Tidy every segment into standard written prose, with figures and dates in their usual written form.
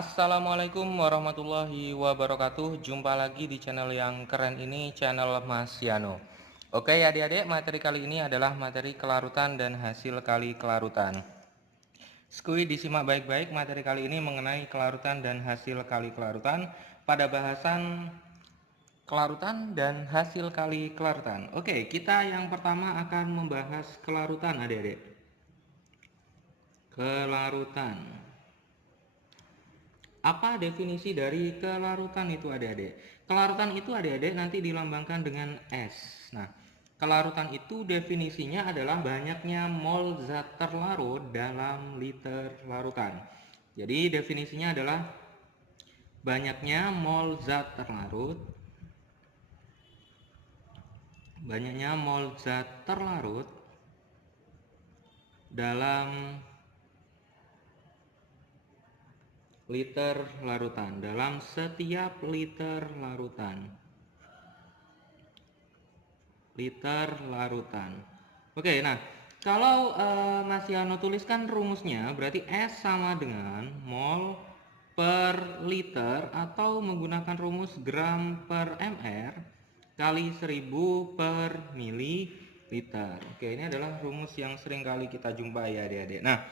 Assalamualaikum warahmatullahi wabarakatuh. Jumpa lagi di channel yang keren ini, channel Mas Yano. Oke adik-adik, materi kali ini adalah materi kelarutan dan hasil kali kelarutan. Skui disimak baik-baik, materi kali ini mengenai kelarutan dan hasil kali kelarutan pada bahasan kelarutan dan hasil kali kelarutan. Oke, kita yang pertama akan membahas kelarutan adik-adik. Kelarutan. Apa definisi dari kelarutan itu adik-adik? Kelarutan itu adik-adik nanti dilambangkan dengan S. Nah, kelarutan itu definisinya adalah banyaknya mol zat terlarut dalam liter larutan. Jadi definisinya adalah banyaknya mol zat terlarut dalam liter larutan, dalam setiap liter larutan. Oke, nah kalau Mas Yano tuliskan rumusnya, berarti S sama dengan mol per liter atau menggunakan rumus gram per mr kali 1000 per mililiter. Oke, ini adalah rumus yang sering kali kita jumpai ya adik-adik. Nah,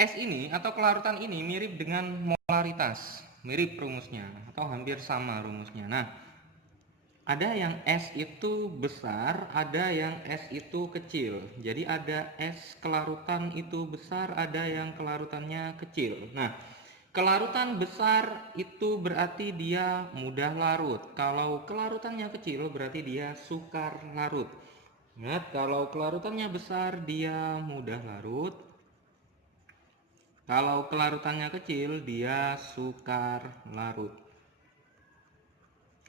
S ini atau kelarutan ini mirip dengan molaritas, mirip rumusnya atau hampir sama rumusnya. Nah, ada yang S itu besar, ada yang S itu kecil. Jadi ada S kelarutan itu besar, ada yang kelarutannya kecil. Nah, kelarutan besar itu berarti dia mudah larut. Kalau kelarutannya kecil berarti dia sukar larut. Ingat, kalau kelarutannya besar dia mudah larut. Kalau kelarutannya kecil dia sukar larut.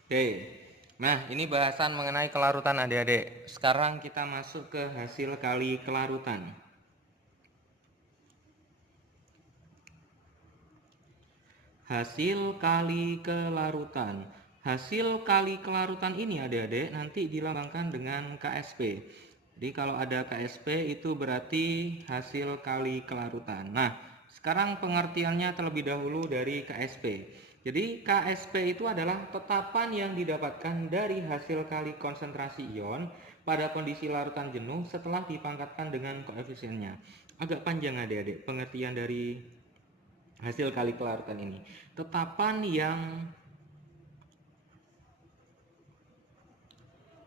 Oke. Nah, ini bahasan mengenai kelarutan adik-adik. Sekarang kita masuk ke hasil kali kelarutan. Hasil kali kelarutan. Hasil kali kelarutan ini adik-adik nanti dilambangkan dengan KSP. Jadi kalau ada KSP itu berarti hasil kali kelarutan. Nah, sekarang pengertiannya terlebih dahulu dari KSP. Jadi KSP itu adalah tetapan yang didapatkan dari hasil kali konsentrasi ion pada kondisi larutan jenuh setelah dipangkatkan dengan koefisiennya. Agak panjang adik-adik pengertian dari hasil kali kelarutan ini. Tetapan yang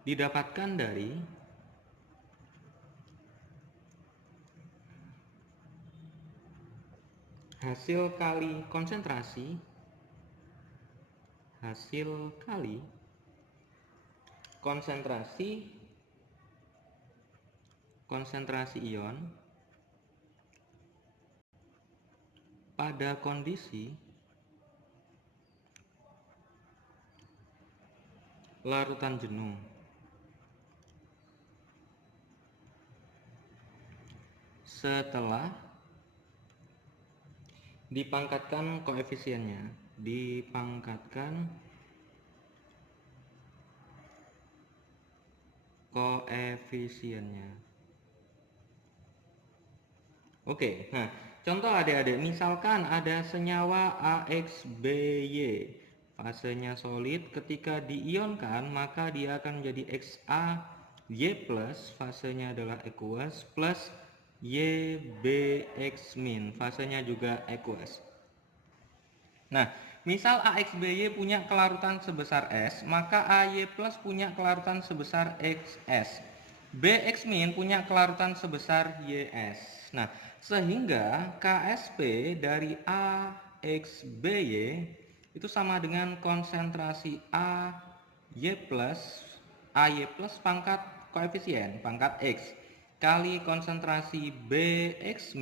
didapatkan dari hasil kali konsentrasi ion pada kondisi larutan jenuh setelah dipangkatkan koefisiennya. Oke, nah contoh adik-adik, misalkan ada senyawa AXBY, fasenya solid, ketika diionkan maka dia akan menjadi XaY+, fasenya adalah aqueous, plus YBX-, fasenya juga aqueous. Nah, misal AXBY punya kelarutan sebesar S, maka AY+ punya kelarutan sebesar XS. BX- punya kelarutan sebesar YS. Nah, sehingga KSP dari AXBY itu sama dengan konsentrasi AY+ pangkat koefisien, pangkat X, kali konsentrasi BX-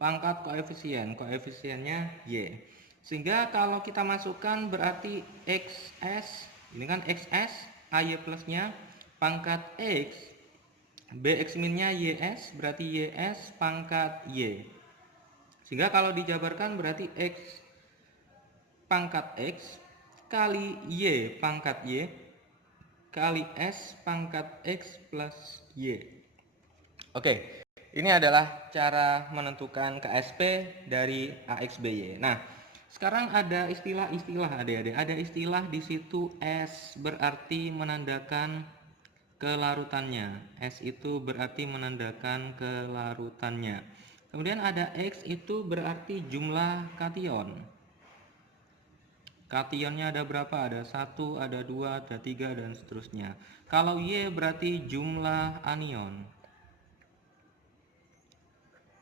pangkat koefisiennya Y. Sehingga kalau kita masukkan berarti XS, ini kan XS, AY plusnya pangkat X, BX-nya YS, berarti YS pangkat Y. Sehingga kalau dijabarkan berarti X pangkat X kali Y pangkat Y kali S pangkat X plus Y. Oke, ini adalah cara menentukan KSP dari AXBY. Nah, Sekarang ada istilah-istilah adik-adik. Ada istilah di situ S berarti menandakan kelarutannya. S itu berarti menandakan kelarutannya. Kemudian ada X itu berarti jumlah kation. Kationnya ada berapa? Ada 1, ada 2, ada 3, dan seterusnya. Kalau Y berarti jumlah anion.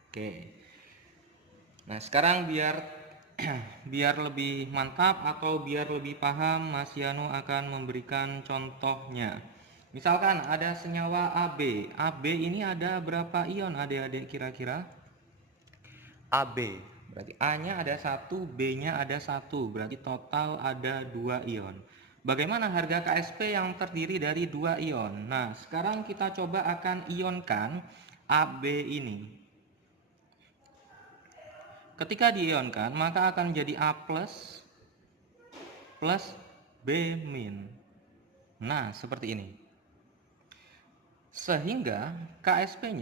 Oke. Nah, sekarang biar lebih mantap atau biar lebih paham, Mas Yano akan memberikan contohnya. Misalkan ada senyawa AB. AB ini ada berapa ion adik-adik kira-kira? AB. Berarti A-nya ada 1, B-nya ada 1. Berarti total ada 2 ion. Bagaimana harga KSP yang terdiri dari 2 ion? Nah, sekarang kita coba akan ionkan AB ini. Ketika diionkan, maka akan menjadi A plus B min. Nah, seperti ini. Sehingga KSP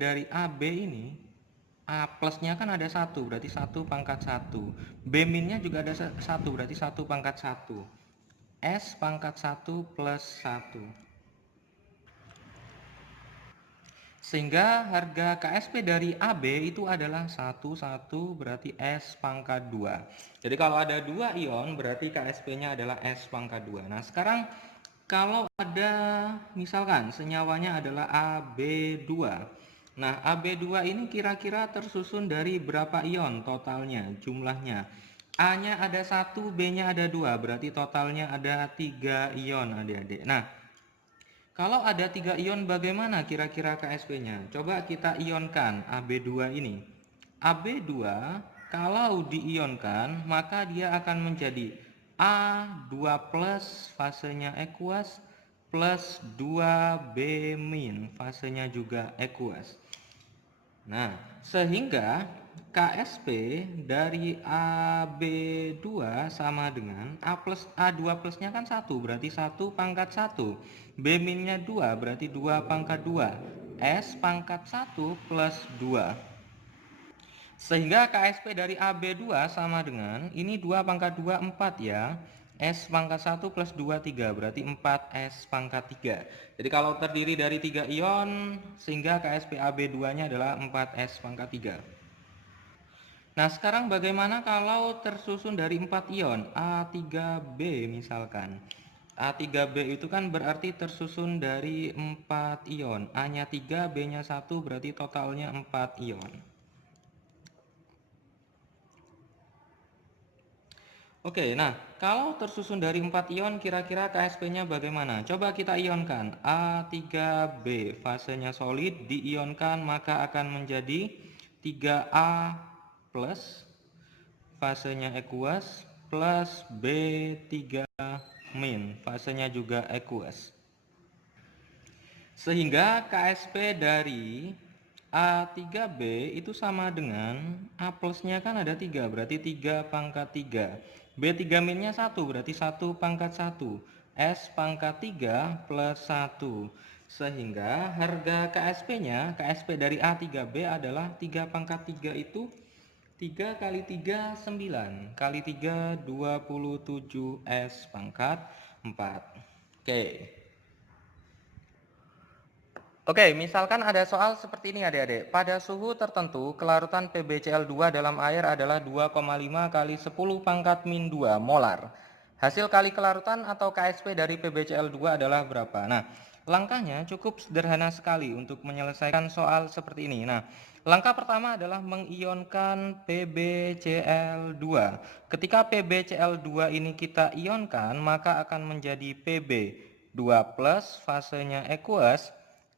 dari AB ini, A plusnya kan ada 1, berarti 1 pangkat 1. B minnya juga ada 1, berarti 1 pangkat 1. S pangkat 1 plus 1. Sehingga harga KSP dari AB itu adalah 1 berarti S pangkat 2. Jadi kalau ada 2 ion berarti KSP-nya adalah S pangkat 2. Nah, sekarang kalau ada misalkan senyawanya adalah AB2. Nah, AB2 ini kira-kira tersusun dari berapa ion totalnya, jumlahnya? A-nya ada 1, B-nya ada 2, berarti totalnya ada 3 ion adik-adik. Nah, kalau ada 3 ion bagaimana kira-kira KSP-nya? Coba kita ionkan AB2 ini. AB2 kalau diionkan maka dia akan menjadi A2 plus fasenya aqueous plus 2B min fasenya juga aqueous. Nah, sehingga KSP dari AB2 sama dengan A2 plusnya kan 1, berarti 1 pangkat 1. B minnya 2, berarti 2 pangkat 2. S pangkat 1 plus 2. Sehingga KSP dari AB2 sama dengan, ini 2 pangkat 2, 4 ya. S pangkat 1 plus 2, 3, berarti 4S pangkat 3. Jadi kalau terdiri dari 3 ion, sehingga KSP AB2 nya adalah 4S pangkat 3. Nah, sekarang bagaimana kalau tersusun dari 4 ion? A3B misalkan. A3B itu kan berarti tersusun dari 4 ion. A-nya 3, B-nya 1, berarti totalnya 4 ion. Oke, nah kalau tersusun dari 4 ion kira-kira KSP-nya bagaimana? Coba kita ionkan. A3B fasenya solid diionkan maka akan menjadi 3A plus fasenya aqueous plus B3 min fasenya juga aqueous. Sehingga KSP dari A3B itu sama dengan A plusnya kan ada 3, berarti 3 pangkat 3. B3 minnya 1, berarti 1 pangkat 1. S pangkat 3 plus 1. Sehingga harga KSP-nya, KSP dari A3B adalah 3 pangkat 3 itu 3 kali 3, 9. Kali 3, 27 S pangkat 4. Oke. Oke, misalkan ada soal seperti ini adik-adik. Pada suhu tertentu, kelarutan PbCl2 dalam air adalah 2,5 kali 10 pangkat min 2 molar. Hasil kali kelarutan atau KSP dari PbCl2 adalah berapa? Nah, langkahnya cukup sederhana sekali untuk menyelesaikan soal seperti ini. Nah, langkah pertama adalah mengionkan PbCl2. Ketika PbCl2 ini kita ionkan, maka akan menjadi Pb2 plus fasenya aqueous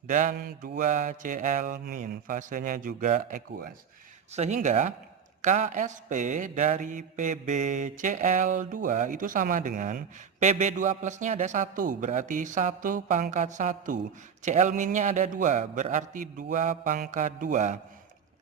dan 2Cl min fasenya juga aqueous. Sehingga KSP dari PbCl2 itu sama dengan Pb2 plusnya ada 1, berarti 1 pangkat 1. Cl minnya ada 2, berarti 2 pangkat 2.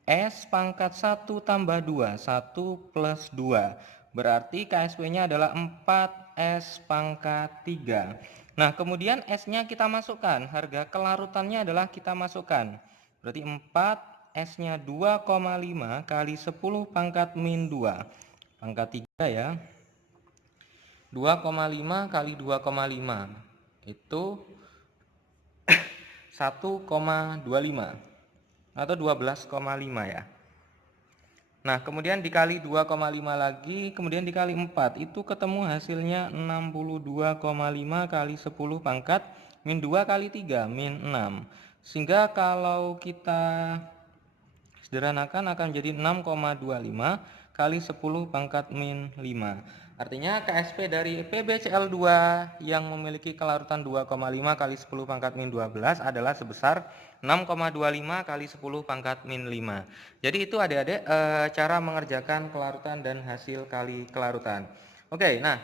S pangkat 1 tambah 2, 1 plus 2. Berarti KSP-nya adalah 4S pangkat 3. Nah, kemudian S-nya kita masukkan. Harga kelarutannya adalah kita masukkan. Berarti 4 S-nya 2,5 kali 10 pangkat min 2 pangkat 3 ya. 2,5 kali 2,5 itu 1,25 atau 12,5 ya. Nah, kemudian dikali 2,5 lagi, kemudian dikali 4, itu ketemu hasilnya 62,5 kali 10 pangkat min 2 kali 3, min 6. Sehingga kalau kita sederhanakan akan jadi 6,25 kali 10 pangkat min 5. Artinya KSP dari PbCl2 yang memiliki kelarutan 2,5 kali 10 pangkat min 12 adalah sebesar 6,25 kali 10 pangkat min 5. Jadi itu adik-adik cara mengerjakan kelarutan dan hasil kali kelarutan. Oke, nah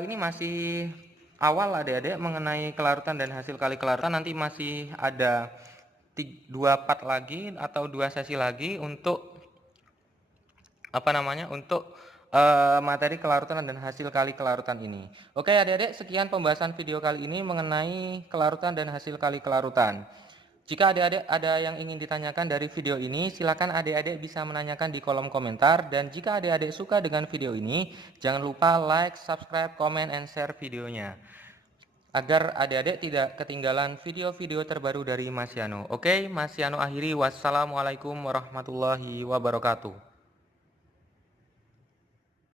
ini masih awal adik-adik mengenai kelarutan dan hasil kali kelarutan. Nanti masih ada 2 part lagi atau 2 sesi lagi untuk untuk materi kelarutan dan hasil kali kelarutan ini. Oke adik-adik, sekian pembahasan video kali ini mengenai kelarutan dan hasil kali kelarutan. Jika adik-adik ada yang ingin ditanyakan dari video ini, silakan adik-adik bisa menanyakan di kolom komentar. Dan jika adik-adik suka dengan video ini, jangan lupa like, subscribe, comment, and share videonya, agar adik-adik tidak ketinggalan video-video terbaru dari Mas Yano. Oke, Mas Yano akhiri. Wassalamualaikum warahmatullahi wabarakatuh.